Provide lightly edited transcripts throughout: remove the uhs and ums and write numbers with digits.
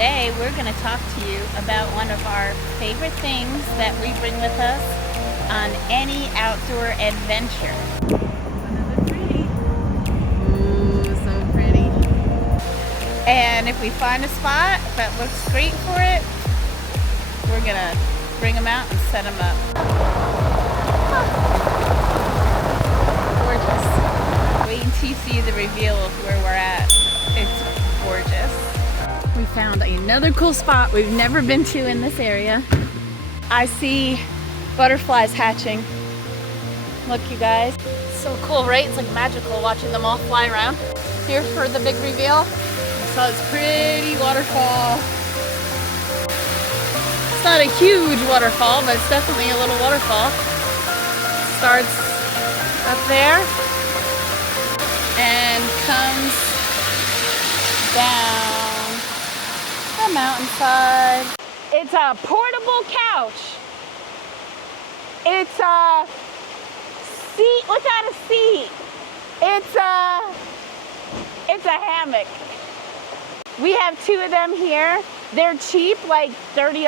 today we're going to talk to you about one of our favorite things that we bring with us on any outdoor adventure. Another tree. Ooh, so pretty. And if we find a spot that looks great for it, we're going to bring them out and set them up. Gorgeous. Wait until you see the reveal of where we're at. It's gorgeous. We found another cool spot we've never been to in this area. I see butterflies hatching. Look, you guys. So cool, right? It's like magical watching them all fly around. Here for the big reveal. So it's pretty waterfall. It's not a huge waterfall, but it's definitely a little waterfall. Starts up there and comes down the mountainside. It's a portable couch. It's a seat without a seat. It's a hammock. We have two of them here. They're cheap, like $30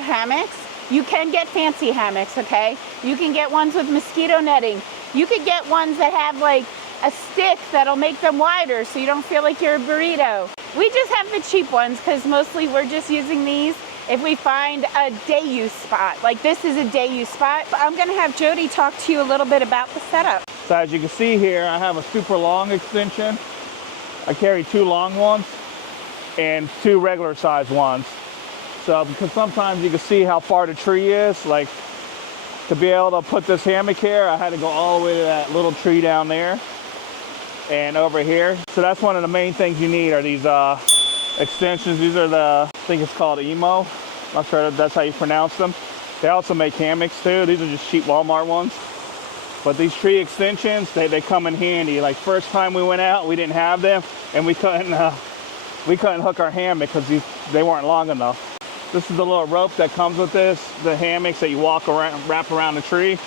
hammocks. You can get fancy hammocks, okay? You can get ones with mosquito netting. You could get ones that have like a stick that'll make them wider so you don't feel like you're a burrito. We just have the cheap ones because mostly we're just using these if we find a day use spot. Like this is a day use spot. I'm gonna have Jody talk to you a little bit about the setup. So as you can see here, I have a super long extension. I carry two long ones and two regular size ones. So because sometimes you can see how far the tree is, like to be able to put this hammock here, I had to go all the way to that little tree down there and over here. So that's one of the main things you need are these extensions. These are the, I think it's called Emo. I'm not sure if that's how you pronounce them. They also make hammocks too. These are just cheap Walmart ones. But these tree extensions, they come in handy. Like first time we went out, we didn't have them and we couldn't hook our hammock because they weren't long enough. This is the little rope that comes with this, the hammocks that you walk around, wrap around the tree.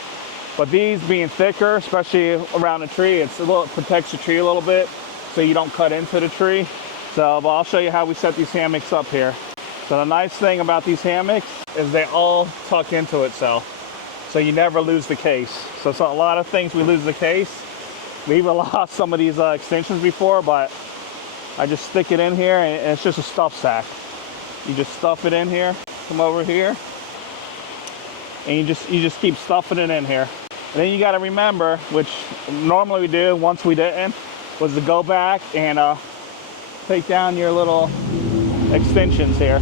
But these being thicker, especially around the tree, it protects the tree a little bit so you don't cut into the tree. So but I'll show you how we set these hammocks up here. So the nice thing about these hammocks is they all tuck into itself. So you never lose the case. So a lot of things we lose the case. We even lost some of these extensions before, but I just stick it in here and it's just a stuff sack. You just stuff it in here, come over here, and you just keep stuffing it in here. And then you got to remember, which normally we do, once we didn't, was to go back and take down your little extensions here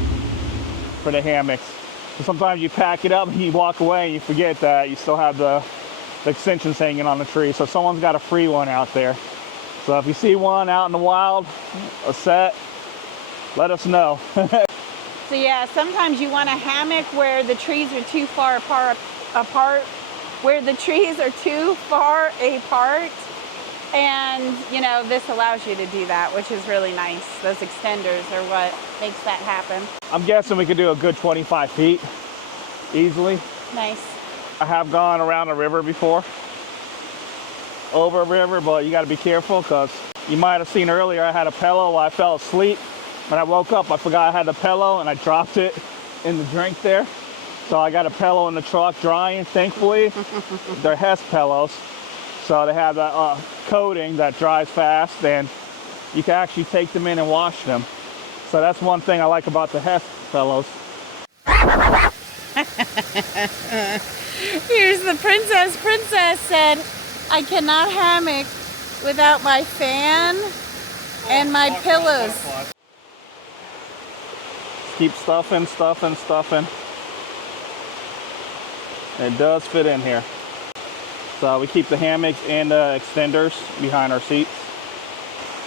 for the hammocks. So sometimes you pack it up and you walk away and you forget that you still have the extensions hanging on the tree. So someone's got a free one out there. So if you see one out in the wild, a set, let us know. So yeah, sometimes you want a hammock where the trees are too far apart, where the trees are too far apart. And you know, this allows you to do that, which is really nice. Those extenders are what makes that happen. I'm guessing we could do a good 25 feet easily. Nice. I have gone around a river before, over a river, but you got to be careful because you might have seen earlier I had a pillow while I fell asleep. When I woke up, I forgot I had the pillow and I dropped it in the drink there. So I got a pillow in the truck drying, thankfully. They're Hess pillows. So they have that coating that dries fast and you can actually take them in and wash them. So that's one thing I like about the Hess pillows. Here's the princess. Princess said, I cannot hammock without my fan and my pillows. Keep stuffing. It does fit in here. So we keep the hammocks and the extenders behind our seats.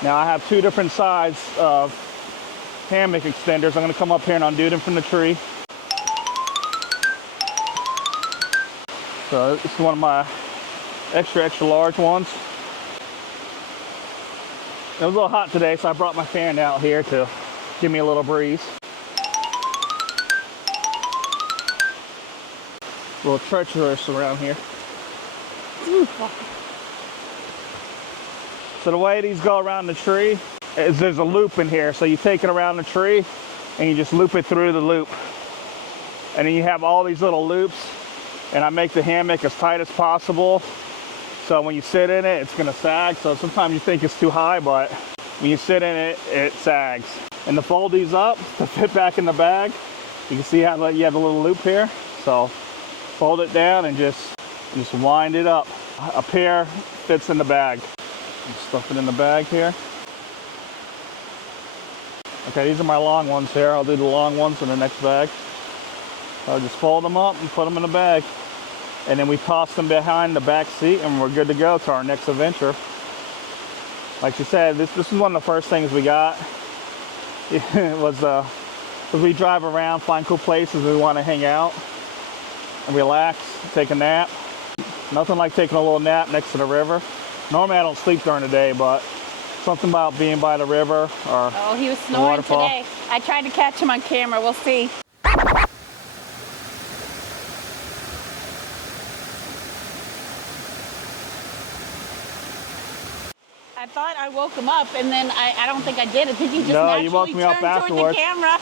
Now I have two different sides of hammock extenders. I'm going to come up here and undo them from the tree. So this is one of my extra large ones. It was a little hot today, so I brought my fan out here to give me a little breeze. A little treacherous around here. So the way these go around the tree is there's a loop in here. So you take it around the tree and you just loop it through the loop. And then you have all these little loops, and I make the hammock as tight as possible. So when you sit in it, it's gonna sag. So sometimes you think it's too high, but when you sit in it, it sags. And to fold these up to fit back in the bag, you can see how you have a little loop here. So fold it down and just wind it up. A pair fits in the bag. Stuff it in the bag here. Okay, these are my long ones here. I'll do the long ones in the next bag. I'll just fold them up and put them in the bag. And then we toss them behind the back seat and we're good to go to our next adventure. Like she said, this is one of the first things we got. It was as we drive around, find cool places we want to hang out and relax, take a nap. Nothing like taking a little nap next to the river. Normally I don't sleep during the day, but something about being by the river or oh, he was snoring today. I tried to catch him on camera. We'll see. I thought I woke him up, and then I don't think I did. I think he just naturally you woke me up turned toward afterwards. the camera.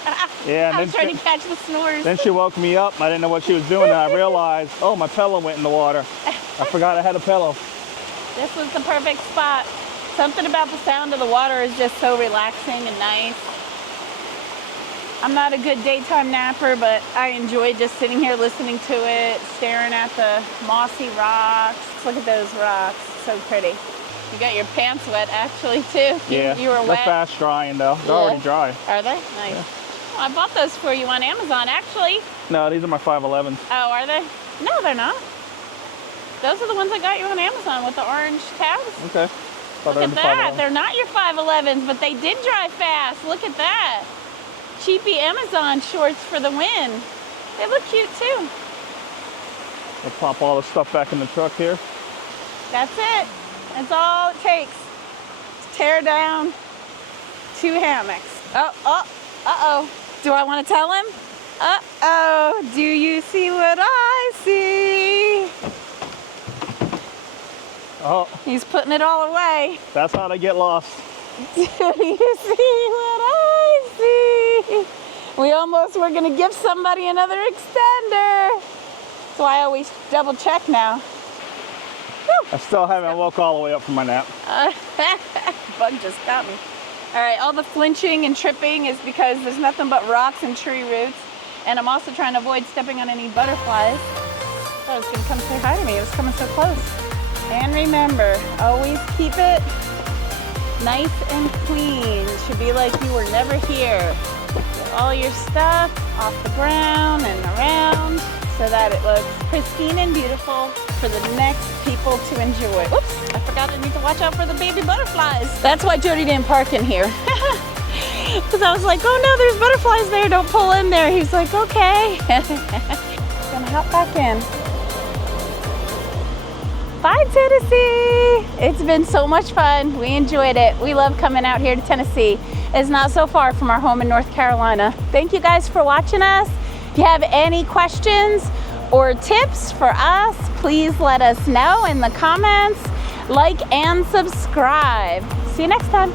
Yeah, and I was trying to catch the snores. Then she woke me up. I didn't know what she was doing, and I realized, oh, my pillow went in the water. I forgot I had a pillow. This was the perfect spot. Something about the sound of the water is just so relaxing and nice. I'm not a good daytime napper, but I enjoy just sitting here listening to it, staring at the mossy rocks. Look at those rocks, so pretty. You got your pants wet actually too. Yeah, you were they're wet. fast drying though. They're already dry. Are they? Nice. Yeah. Oh, I bought those for you on Amazon actually. No, these are my 511s. Oh, are they? No, they're not. Those are the ones I got you on Amazon with the orange tabs. Okay. Look at that. They're not your 511s, but they did dry fast. Look at that. Cheapy Amazon shorts for the win. They look cute too. We'll pop all the stuff back in the truck here. That's it. That's all it takes to tear down 2 hammocks. Uh-oh. Do I want to tell him? Uh-oh. Do you see what I see? Oh. He's putting it all away. That's how they get lost. Do you see what I see? We almost were going to give somebody another extender. So I always double check now. I still haven't woke all the way up from my nap. Bug just got me. All right, all the flinching and tripping is because there's nothing but rocks and tree roots. And I'm also trying to avoid stepping on any butterflies. I thought it was gonna come say hi to me. It was coming so close. And remember, always keep it nice and clean. It should be like you were never here. Get all your stuff off the ground and around so that it looks pristine and beautiful for the next people to enjoy. Oops, I forgot I need to watch out for the baby butterflies. That's why Jody didn't park in here. Because I was like, oh no, there's butterflies there, don't pull in there. He's like, okay. Gonna hop back in. Bye, Tennessee. It's been so much fun. We enjoyed it. We love coming out here to Tennessee. It's not so far from our home in North Carolina. Thank you guys for watching us. If you have any questions or tips for us, please let us know in the comments. Like and subscribe. See you next time.